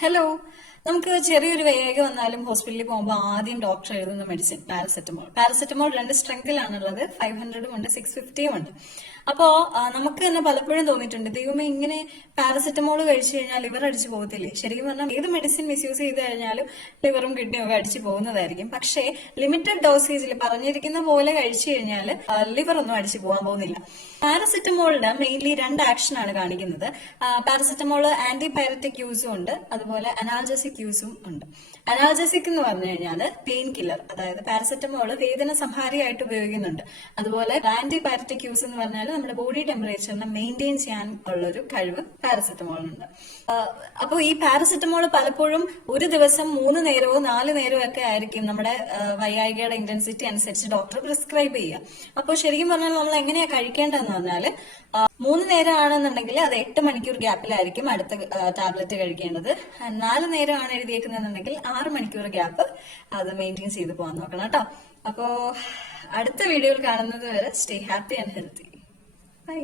Hello, നമുക്ക് ചെറിയൊരു വേഗം വന്നാലും ഹോസ്പിറ്റലിൽ പോകുമ്പോൾ ആദ്യം ഡോക്ടർ എഴുതുന്ന മെഡിസിൻ പാരസെറ്റമോൾ 2 സ്ട്രെങ്തിലാണുള്ളത്. 500 ഉണ്ട്, 650 ഉണ്ട്. അപ്പോ നമുക്ക് തന്നെ പലപ്പോഴും തോന്നിയിട്ടുണ്ട്, ദൈവമേ ഇങ്ങനെ പാരസെറ്റമോൾ കഴിച്ചു കഴിഞ്ഞാൽ ലിവർ അടിച്ചു പോകത്തില്ലേ? ശരിക്കും പറഞ്ഞാൽ ഏത് മെഡിസിൻ മിസ്യൂസ് ചെയ്ത് കഴിഞ്ഞാലും ലിവറും കിഡ്നിയും ഒക്കെ അടിച്ചു പോകുന്നതായിരിക്കും. പക്ഷേ ലിമിറ്റഡ് ഡോസേജിൽ പറഞ്ഞിരിക്കുന്ന പോലെ കഴിച്ചു കഴിഞ്ഞാൽ ലിവർ ഒന്നും അടിച്ചു പോകാൻ പോകുന്നില്ല. പാരസെറ്റമോളിന് മെയിൻലി 2 ആക്ഷൻ ആണ് കാണിക്കുന്നത്. പാരസെറ്റമോൾ ആന്റിപൈററ്റിക് യൂസും ഉണ്ട്, അതുപോലെ അനാൽജസിക് യൂസും ഉണ്ട്. അനാൽജസിക് എന്ന് പറഞ്ഞു കഴിഞ്ഞാൽ പെയിൻ കില്ലർ, അതായത് പാരസെറ്റമോൾ വേദന സംഹാരിയായിട്ട് ഉപയോഗിക്കുന്നുണ്ട്. അതുപോലെ ആന്റിപൈററ്റിക് യൂസ് എന്ന് പറഞ്ഞാൽ നമ്മുടെ ബോഡി ടെമ്പറേച്ചറിനെ മെയിൻറ്റെയിൻ ചെയ്യാൻ ഉള്ളൊരു കഴിവ് പാരസെറ്റമോളിനുണ്ട്. അപ്പോൾ ഈ പാരസെറ്റമോൾ പലപ്പോഴും ഒരു ദിവസം 3 നേരമോ 4 നേരമോ ഒക്കെ ആയിരിക്കും നമ്മുടെ വൈകാരികയുടെ ഇന്റൻസിറ്റി അനുസരിച്ച് ഡോക്ടർ പ്രിസ്ക്രൈബ് ചെയ്യുക. അപ്പോൾ ശരിക്കും പറഞ്ഞാൽ നമ്മൾ എങ്ങനെയാ കഴിക്കേണ്ടതെന്ന് പറഞ്ഞാല് 3 നേരം ആണെന്നുണ്ടെങ്കിൽ അത് 8 മണിക്കൂർ ഗ്യാപ്പിലായിരിക്കും അടുത്ത ടാബ്ലറ്റ് കഴിക്കേണ്ടത്. 4 നേരമാണ് എഴുതിയേക്കുന്നതെന്നുണ്ടെങ്കിൽ 6 മണിക്കൂർ ഗ്യാപ്പ് അത് മെയിൻറ്റെയിൻ ചെയ്ത് പോകാൻ നോക്കണം കേട്ടോ. അപ്പോ അടുത്ത വീഡിയോയിൽ കാണുന്നത് വരെ stay happy and healthy. By.